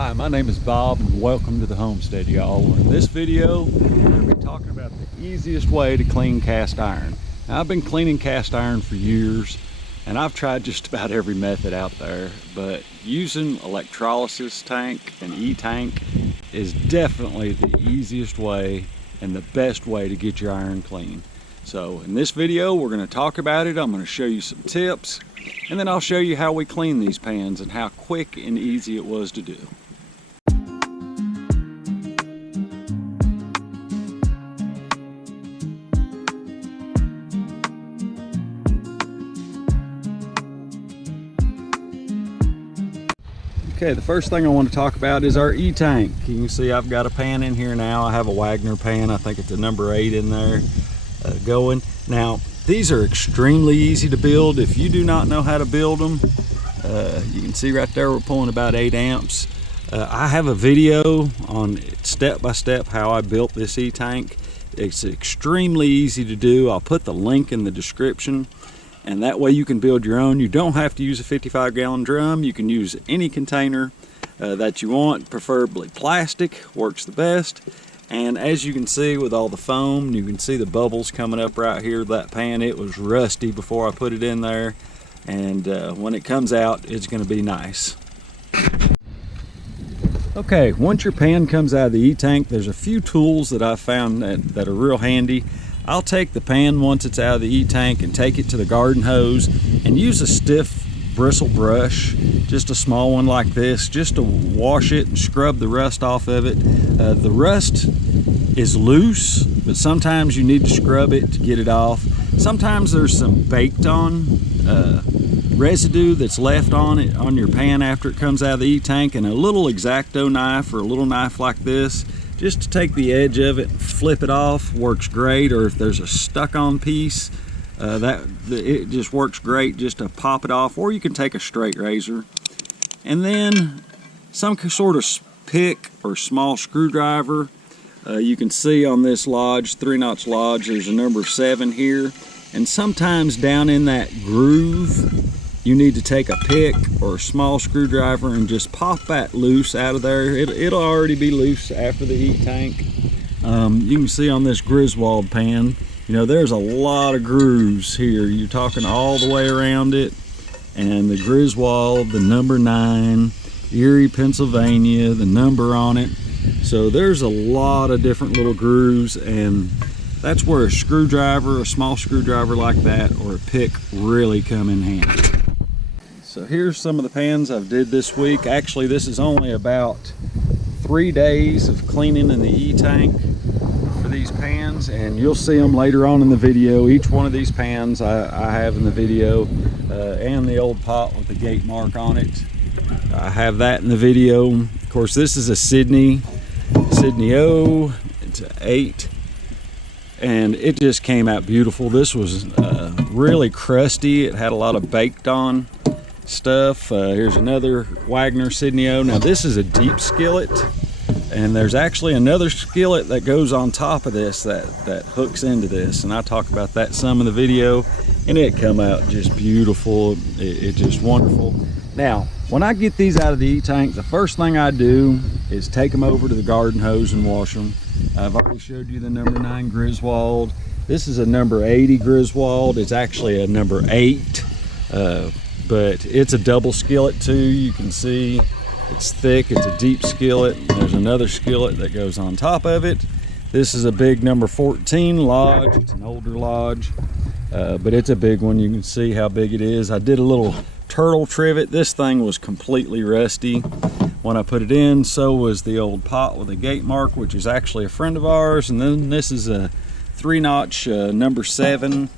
Hi, my name is Bob and welcome to the homestead, y'all. In this video, we're going to be talking about the easiest way to clean cast iron. Now, I've been cleaning cast iron for years and I've tried just about every method out there, but using electrolysis tank and E-tank is definitely the easiest way and the best way to get your iron clean. So in this video, we're going to talk about it. I'm going to show you some tips, and then I'll show you how we clean these pans and how quick and easy it was to do. Okay, the first thing I want to talk about is our E-tank. You can see I've got a pan in here now. I have a Wagner pan. I think it's a number 8 in there going. Now, these are extremely easy to build. If you do not know how to build them, you can see right there we're pulling about 8 amps. I have a video on step-by-step how I built this E-tank. It's extremely easy to do. I'll put the link in the description. And that way you can build your own. You don't have to use a 55-gallon drum. You can use any container that you want, preferably plastic, works the best. And as you can see with all the foam, you can see the bubbles coming up right here. That pan, it was rusty before I put it in there. And when it comes out, it's gonna be nice. Okay, once your pan comes out of the E-tank, there's a few tools that I found that are real handy. I'll take the pan once it's out of the E-tank and take it to the garden hose and use a stiff bristle brush, just a small one like this, just to wash it and scrub the rust off of it. The rust is loose, but sometimes you need to scrub it to get it off. Sometimes there's some baked on residue that's left on it on your pan after it comes out of the E-tank, and a little X-Acto knife or a little knife like this, just to take the edge of it and flip it off, works great. Or if there's a stuck-on piece, it just works great just to pop it off. Or you can take a straight razor. And then some sort of pick or small screwdriver. You can see on this lodge, 3/0 lodge, there's a number 7 here. And sometimes down in that groove, you need to take a pick or a small screwdriver and just pop that loose out of there. It'll already be loose after the E-tank. You can see on this Griswold pan, you know, there's a lot of grooves here. You're talking all the way around it. And the Griswold, the number 9, Erie, Pennsylvania, the number on it. So there's a lot of different little grooves, and that's where a screwdriver, a small screwdriver like that, or a pick really come in handy. So here's some of the pans I've did this week. Actually, this is only about 3 days of cleaning in the E-tank for these pans, and you'll see them later on in the video. Each one of these pans I have in the video, and the old pot with the gate mark on it. I have that in the video. Of course, this is a Sydney O. It's an 8. And it just came out beautiful. This was really crusty. It had a lot of baked on stuff. Here's another Wagner Sydney O. Now this is a deep skillet, and there's actually another skillet that goes on top of this that hooks into this, and I talk about that some in the video, and it come out just beautiful. It's just wonderful. Now when I get these out of the E-tank, the first thing I do is take them over to the garden hose and wash them. I've already showed you the number 9 Griswold. This is a number 80 Griswold. It's actually a number 8, but it's a double skillet too. You can see it's thick. It's a deep skillet. There's another skillet that goes on top of it. This is a big number 14 lodge. It's an older lodge, but it's a big one. You can see how big it is. I did a little turtle trivet. This thing was completely rusty when I put it in. So was the old pot with a gate mark, which is actually a friend of ours. And then this is a 3/0 number 7.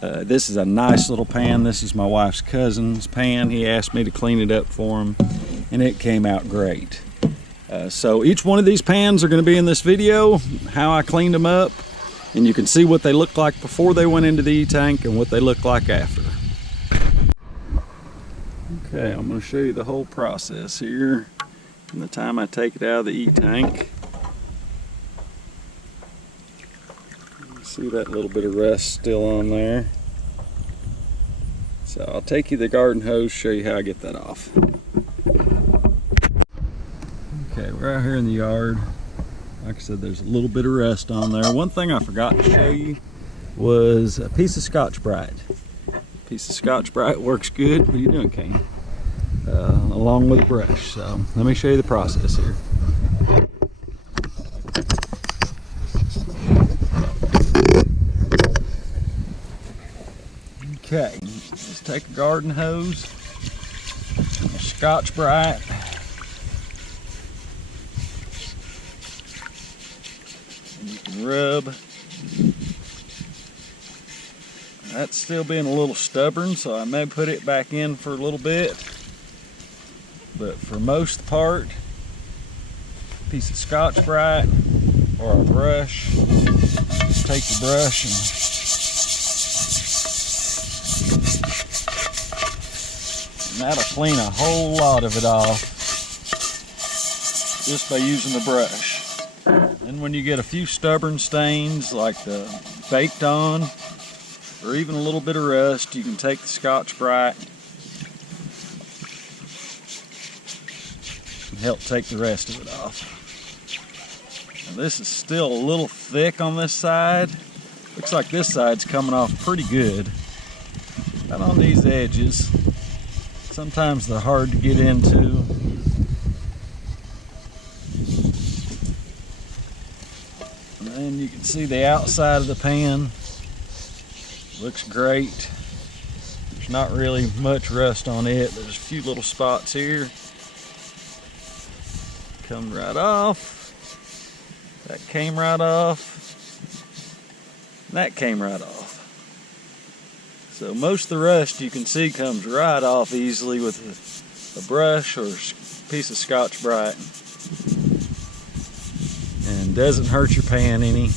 This is a nice little pan. This is my wife's cousin's pan. He asked me to clean it up for him, and it came out great. So each one of these pans are going to be in this video, how I cleaned them up, and you can see what they looked like before they went into the E-tank and what they look like after. Okay, I'm going to show you the whole process here from the time I take it out of the E-tank. See that little bit of rust still on there. So I'll take you to the garden hose, show you how I get that off. we're out here in the yard. Like I said, there's a little bit of rust on there. One thing I forgot to show you was a piece of Scotch-Brite. A piece of Scotch-Brite works good. What are you doing, Kane? Along with a brush. So let me show you the process here. Okay, let's take a garden hose, a Scotch-Brite, and you can rub. That's still being a little stubborn, so I may put it back in for a little bit. But for most part, a piece of Scotch-Brite or a brush, just take the brush and that'll clean a whole lot of it off just by using the brush. Then when you get a few stubborn stains like the baked on or even a little bit of rust, you can take the Scotch-Brite and help take the rest of it off. Now this is still a little thick on this side. Looks like this side's coming off pretty good. Not on these edges. Sometimes they're hard to get into. And then you can see the outside of the pan. Looks great. There's not really much rust on it. There's a few little spots here. Come right off. That came right off. That came right off. So most of the rust you can see comes right off easily with a brush or a piece of Scotch-Brite, and doesn't hurt your pan any.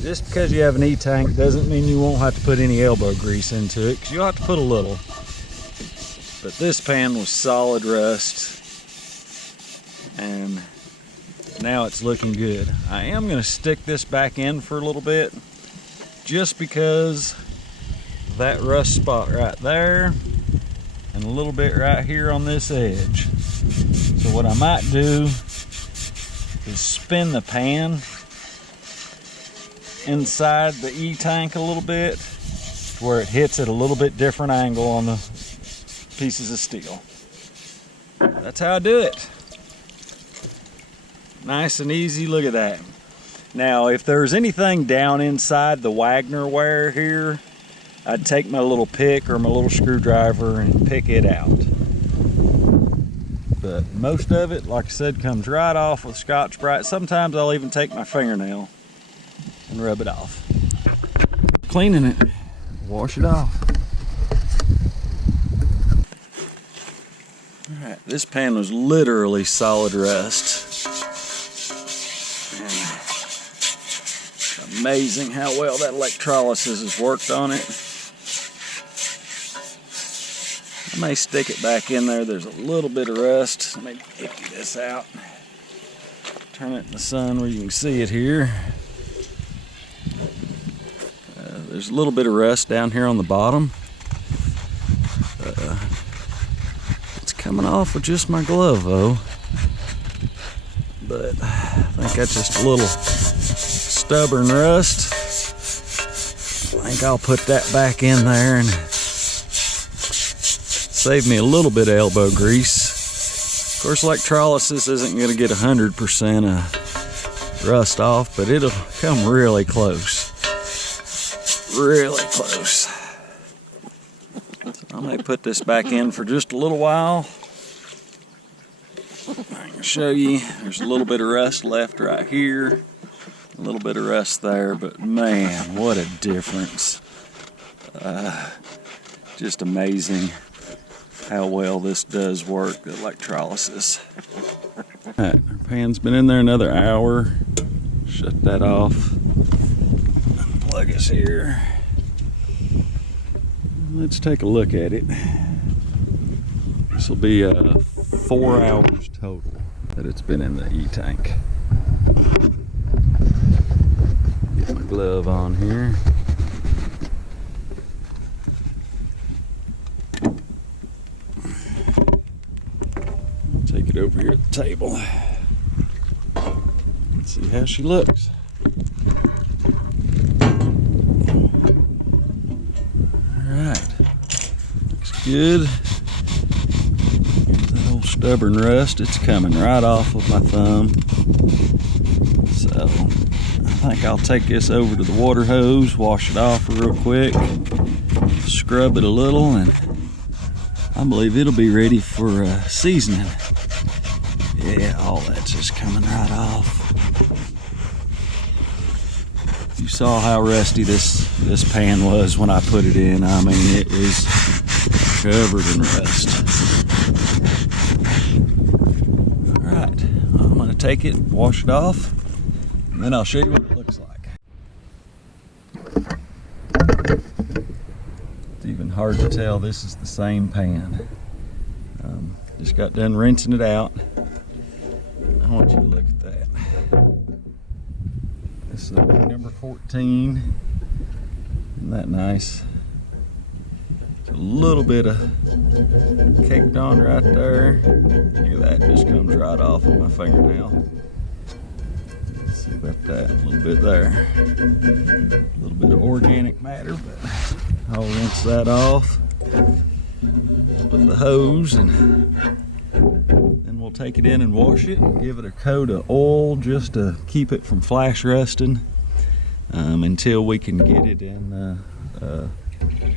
Just because you have an E-tank doesn't mean you won't have to put any elbow grease into it, because you'll have to put a little. But this pan was solid rust, and now it's looking good. I am going to stick this back in for a little bit, just because that rust spot right there and a little bit right here on this edge. So what I might do is spin the pan inside the E-tank a little bit to where it hits at a little bit different angle on the pieces of steel. That's how I do it. Nice and easy, look at that. Now, if there's anything down inside the Wagner ware here, I'd take my little pick or my little screwdriver and pick it out. But most of it, like I said, comes right off with Scotch-Brite. Sometimes I'll even take my fingernail and rub it off. Cleaning it, wash it off. All right, this pan was literally solid rust. Amazing how well that electrolysis has worked on it. I may stick it back in there. There's a little bit of rust. Let me empty this out. Turn it in the sun where you can see it here. There's a little bit of rust down here on the bottom. It's coming off with just my glove though. But I think that's just a little stubborn rust. I think I'll put that back in there and save me a little bit of elbow grease. Of course, electrolysis isn't going to get 100% of rust off, but it'll come really close. Really close. So I may put this back in for just a little while. I can show you, there's a little bit of rust left right here. A little bit of rust there, but man, what a difference. Just amazing how well this does work, the electrolysis. All right, our pan's been in there another hour. Shut that off. Unplug us here. Let's take a look at it. This will be 4 hours total that it's been in the E-tank. Get my glove on here. Take it over here at the table. Let's see how she looks. Alright. Looks good. Here's that old stubborn rust. It's coming right off of my thumb. So I think I'll take this over to the water hose, wash it off real quick, scrub it a little, and I believe it'll be ready for seasoning. Yeah, all that's just coming right off. You saw how rusty this pan was when I put it in. I mean, it was covered in rust. All right, I'm gonna take it, wash it off, and then I'll show you what it looks like. It's even hard to tell this is the same pan. Just got done rinsing it out. I want you to look at that. This is number 14. Isn't that nice? It's a little bit of caked on right there. Look at that, just comes right off of my fingernail. Let's see about that, a little bit there. A little bit of organic matter, but I'll rinse that off with the hose, and then we'll take it in and wash it and give it a coat of oil just to keep it from flash rusting until we can get it in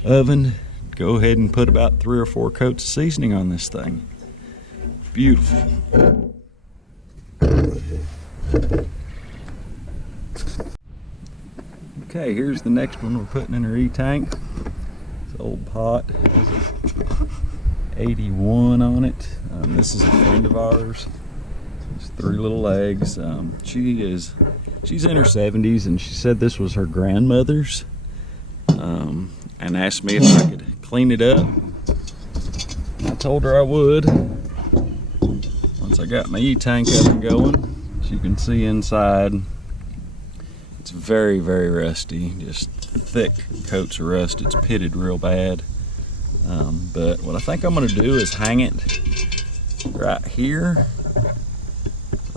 oven. Go ahead and put about 3 or 4 coats of seasoning on this thing. Beautiful. Okay, here's the next one we're putting in our E-tank. It's an old pot. There's a 81 on it. This is a friend of ours. There's 3 little legs. She's in her 70s, and she said this was her grandmother's, and asked me if I could clean it up. I told her I would. Once I got my E-tank up and going, as you can see inside, it's very, very rusty. Just thick coats of rust. It's pitted real bad. But what I think I'm going to do is hang it right here.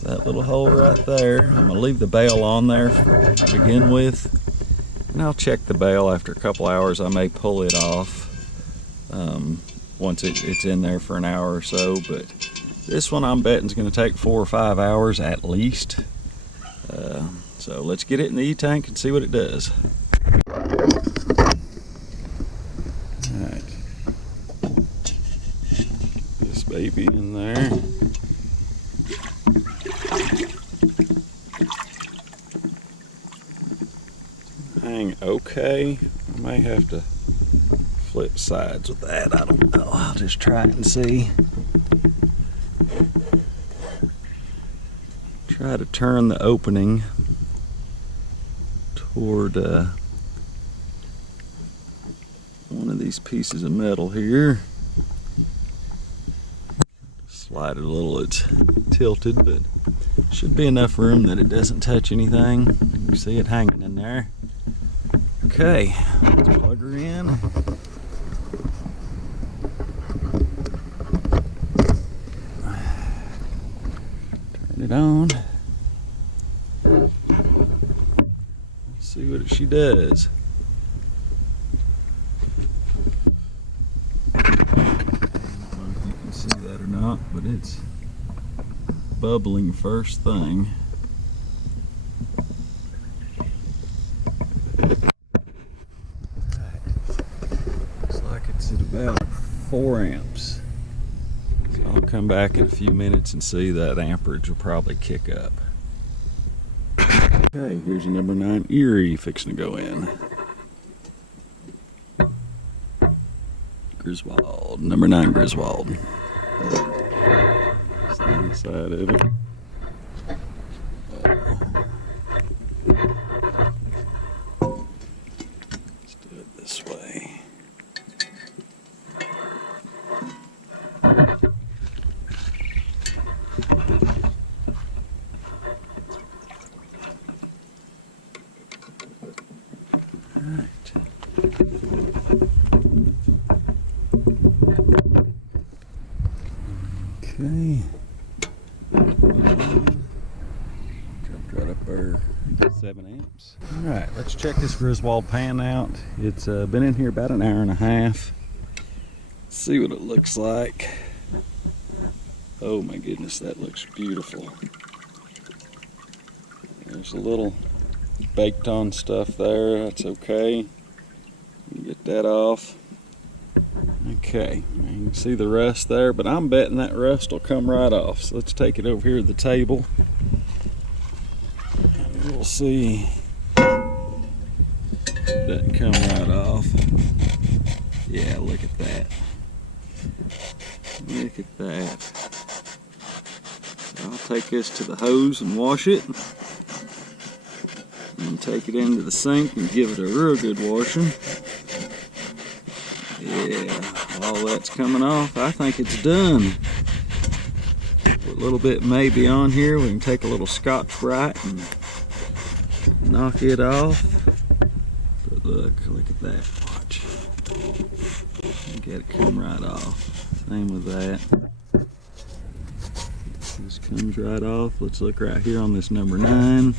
That little hole right there. I'm going to leave the bail on there to begin with. And I'll check the bail after a couple hours. I may pull it off once it's in there for an hour or so. But this one I'm betting is going to take 4 or 5 hours at least. So let's get it in the E-tank and see what it does. Alright. This baby in there. Hang okay. I may have to flip sides with that. I don't know. I'll just try it and see. Try to turn the opening toward one of these pieces of metal here. Slide it a little, it's tilted, but should be enough room that it doesn't touch anything. You can see it hanging in there. Okay, let's plug her in. Turn it on. See what she does. I don't know if you can see that or not, but it's bubbling first thing. Right. Looks like it's at about 4 amps. So I'll come back in a few minutes and see that amperage will probably kick up. Okay, here's a number 9 Erie fixing to go in. Griswold, number 9 Griswold. That's the inside of it. Let's do it this way. Okay. Dropped right up there, 7 amps. All right, let's check this Griswold pan out. It's been in here about an hour and a half. Let's see what it looks like. Oh my goodness, that looks beautiful. There's a little baked on stuff there, that's okay. Get that off. Okay, you can see the rust there, but I'm betting that rust will come right off. So let's take it over here to the table. And we'll see. Doesn't come right off. Yeah, look at that. Look at that. I'll take this to the hose and wash it. And take it into the sink and give it a real good washing. Yeah, all that's coming off. I think it's done. A little bit maybe on here. We can take a little Scotch-Brite and knock it off. But look at that. Watch. Get it come right off. Same with that. This comes right off. Let's look right here on this number 9.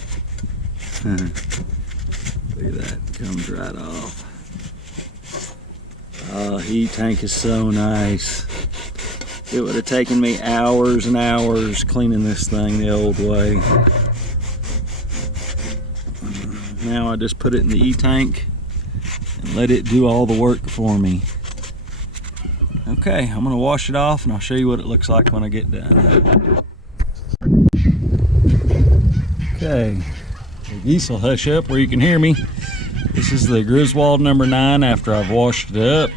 Look at that. Comes right off. Oh, E-tank is so nice. It would have taken me hours and hours cleaning this thing the old way. Now I just put it in the E-tank and let it do all the work for me. Okay, I'm gonna wash it off and I'll show you what it looks like when I get done. Okay, the geese will hush up where you can hear me. This is the Griswold number 9 after I've washed it up.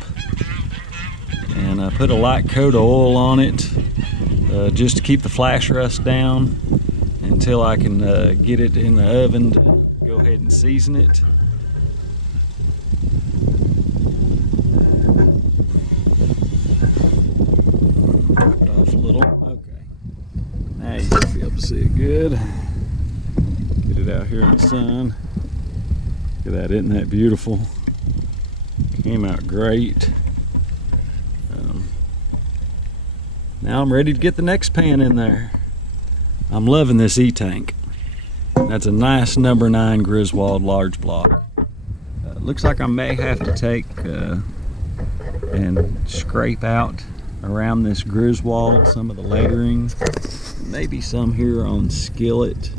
And I put a light coat of oil on it just to keep the flash rust down until I can get it in the oven to go ahead and season it. Knock it off a little. Okay. Now you'll be able to see it good. Get it out here in the sun. Look at that, isn't that beautiful? Came out great. Now I'm ready to get the next pan in there. I'm loving this E-tank. That's a nice number 9 Griswold large block. Looks like I may have to take and scrape out around this Griswold some of the lettering. Maybe some here on skillet.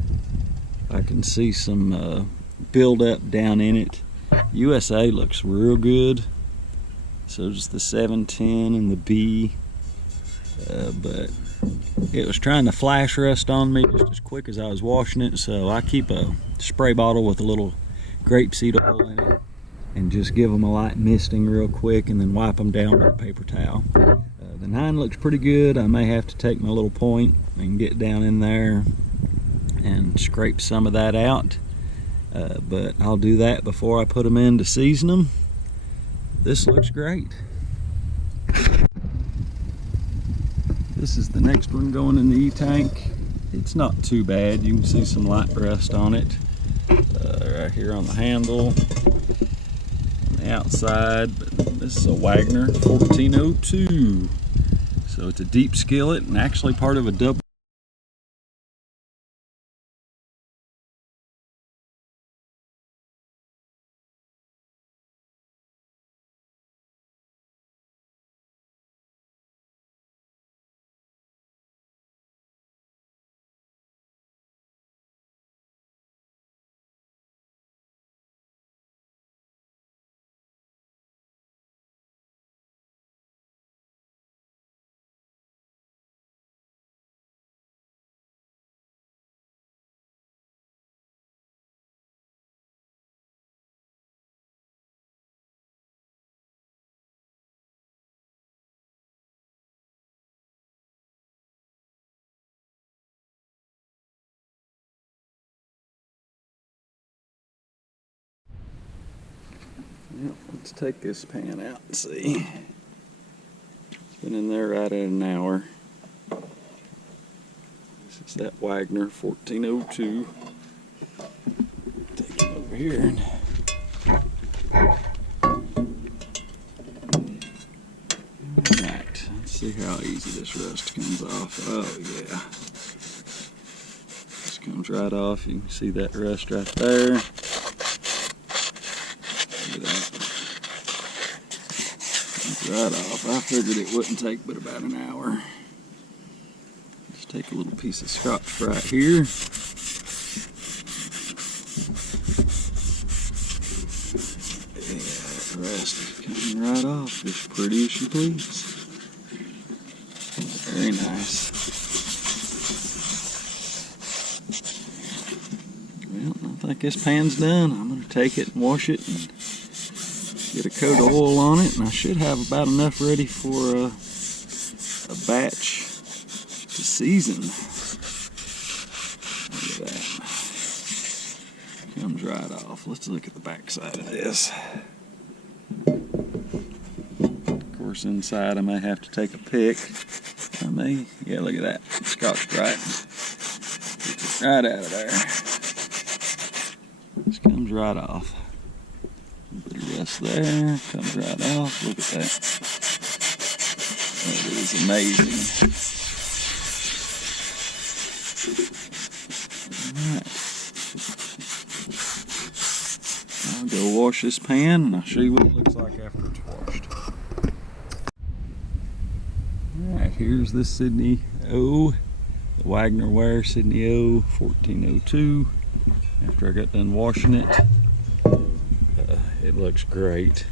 I can see some build up down in it. USA looks real good. So does the 710 and the B. But it was trying to flash rust on me just as quick as I was washing it, so I keep a spray bottle with a little grapeseed oil in it and just give them a light misting real quick and then wipe them down with a paper towel. The 9 looks pretty good. I may have to take my little point and get down in there and scrape some of that out, but I'll do that before I put them in to season them. This looks great. This is the next one going in the E-tank. It's not too bad. You can see some light rust on it. Right here on the handle, on the outside. But this is a Wagner 1402. So it's a deep skillet and actually part of a double. Yep, let's take this pan out and see. It's been in there right at an hour. This is that Wagner 1402. Take it over here and right, let's see how easy this rust comes off. Oh yeah. comes right off. You can see that rust right there. Look at that. Comes right off. I figured it wouldn't take but about an hour. Just take a little piece of Scotch-Brite here. Rust is coming right off, just pretty as you please. Very nice. Well, I think this pan's done. I'm going to take it and wash it and get a coat of oil on it, and I should have about enough ready for a batch to season. Look at that. Comes right off. Let's look at the back side of this. Inside I may have to take a pick. Yeah, look at that. Scotch-Brite. Gets it right out of there. Just comes right off. A bit of rust there. Comes right off. Look at that. That is amazing. Alright. I'll go wash this pan and I'll show you what it looks like after it's washed. Alright, here's this Sydney O, the Wagner ware Sydney O 1402. After I got done washing it, it looks great.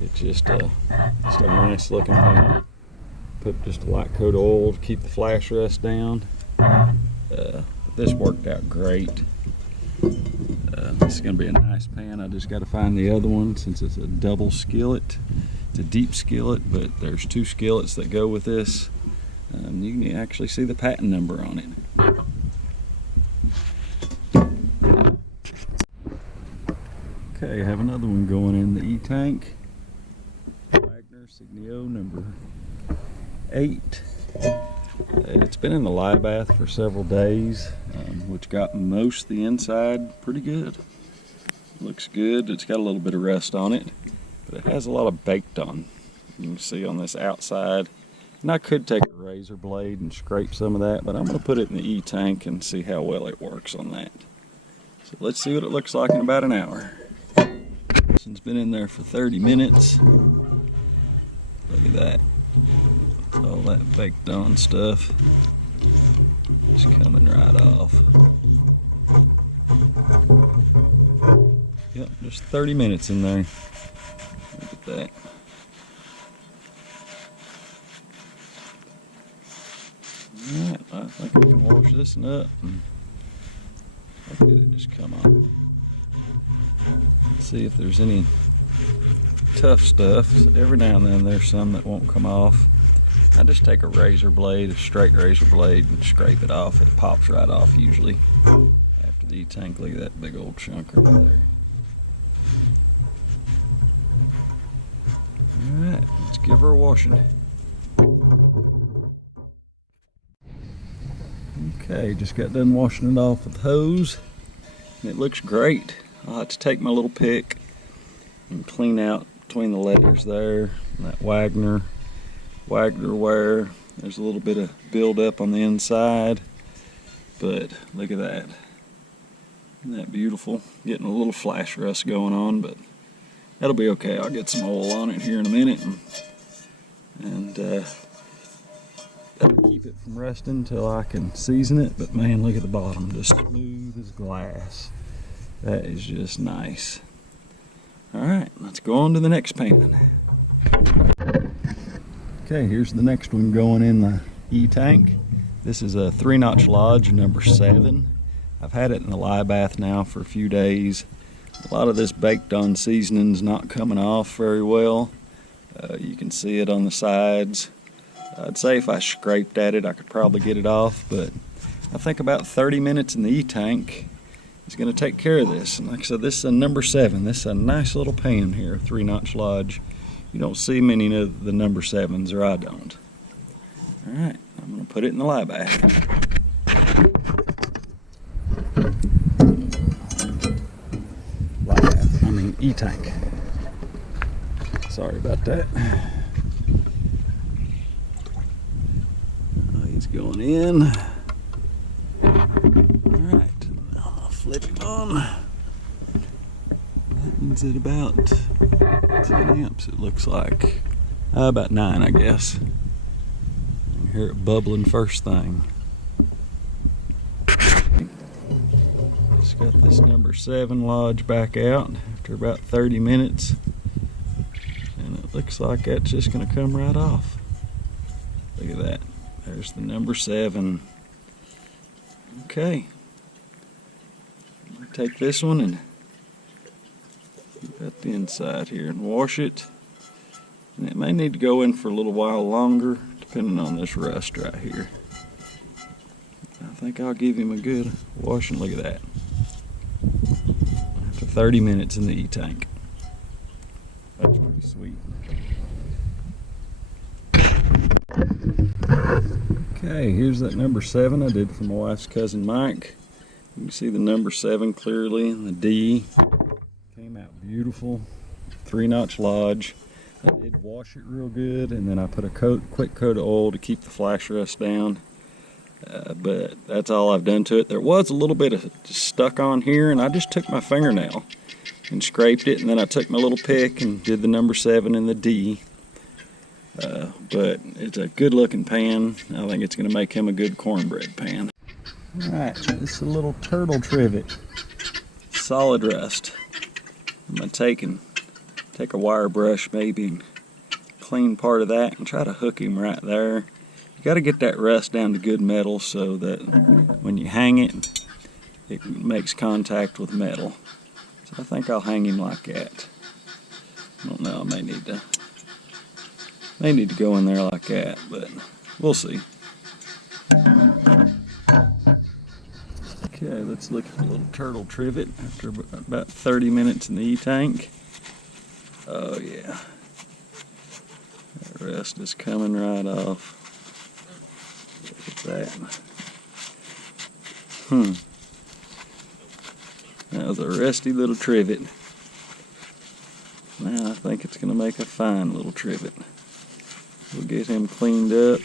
It's just a nice looking pan. Put just a light coat of oil to keep the flash rust down. But this worked out great. This is going to be a nice pan. I just got to find the other one since it's a double skillet. It's a deep skillet, but there's 2 skillets that go with this. You can actually see the patent number on it. Okay, I have another one going in the E-tank. Wagner Sydney O number 8. It's been in the lye bath for several days, which got most of the inside pretty good. Looks good. It's got a little bit of rust on it, but it has a lot of baked on. You can see on this outside. And I could take a razor blade and scrape some of that, but I'm going to put it in the E-tank and see how well it works on that. So let's see what it looks like in about an hour. This one's been in there for 30 minutes. Look at that. All that baked on stuff is coming right off. Yep, just 30 minutes in there. Look at that. Alright, I think I can wash this one up and look at it just come off. See if there's any tough stuff. So every now and then there's some that won't come off. I just take a razor blade, a straight razor blade, and scrape it off. It pops right off usually after the E-tank. Look at that big old chunk over there. Alright, let's give her a washing. Okay, just got done washing it off with the hose. And it looks great. I'll have to take my little pick and clean out between the letters there. And that Wagner ware. There's a little bit of buildup on the inside, but look at that. Isn't that beautiful? Getting a little flash rust going on, but that'll be okay. I'll get some oil on it here in a minute, and that'll keep it from rusting until I can season it. But man, look at the bottom, just smooth as glass. That is just nice. Alright, let's go on to the next pan. Okay, here's the next one going in the E-tank. This is a 3-notch Lodge number 7. I've had it in the lye bath now for a few days. A lot of this baked on seasoning's not coming off very well. You can see it on the sides. I'd say if I scraped at it I could probably get it off, but I think about 30 minutes in the E-tank is going to take care of this. And like I said, this is a number 7. This is a nice little pan here, 3-notch Lodge. You don't see many of the number 7s, or I don't. Alright, I'm going to put it in the lye bath. Lye bath, I mean E-tank. Sorry about that. He's going in. on. That one's at about 10 amps, it looks like. About 9, I guess. You hear it bubbling first thing. Just got this number 7 lodge back out after about 30 minutes. And it looks like that's just gonna come right off. Look at that. There's the number 7. Okay. I'm gonna take this one and cut the inside here and wash it. And it may need to go in for a little while longer, depending on this rust right here. I think I'll give him a good washing. Look at that. After 30 minutes in the E-tank. That's pretty sweet. Okay, here's that number 7 I did for my wife's cousin Mike. You can see the number 7 clearly, and the D came out beautiful. 3-notch lodge. I did wash it real good, and then I put a quick coat of oil to keep the flash rust down. But that's all I've done to it. There was a little bit of just stuck on here, and I just took my fingernail and scraped it, and then I took my little pick and did the number 7 and the D. But it's a good looking pan. I think it's going to make him a good cornbread pan. Alright, this is a little turtle trivet. Solid rust. I'm going to take a wire brush maybe and clean part of that and try to hook him right there. You got to get that rust down to good metal so that when you hang it, it makes contact with metal. So I think I'll hang him like that. I don't know, I may need to go in there like that, but we'll see. Okay, let's look at the little turtle trivet after about 30 minutes in the E-tank. Oh yeah, that rust is coming right off. Look at that. That was a rusty little trivet. Now I think it's going to make a fine little trivet. We'll get him cleaned up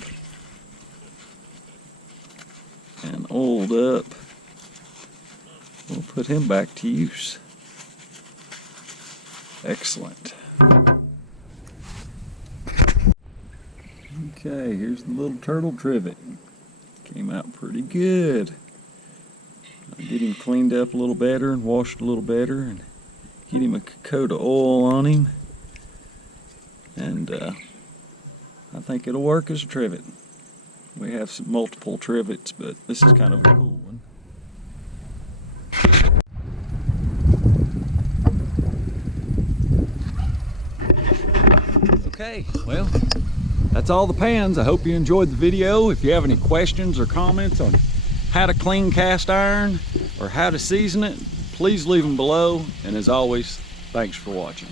and oiled up. We'll put him back to use. Excellent. Okay, here's the little turtle trivet. Came out pretty good. I'll get him cleaned up a little better and washed a little better and get him a coat of oil on him. And I think it'll work as a trivet. We have some multiple trivets, but this is kind of a cool one. Okay, well, that's all the pans. I hope you enjoyed the video. If you have any questions or comments on how to clean cast iron or how to season it, please leave them below. And as always, thanks for watching.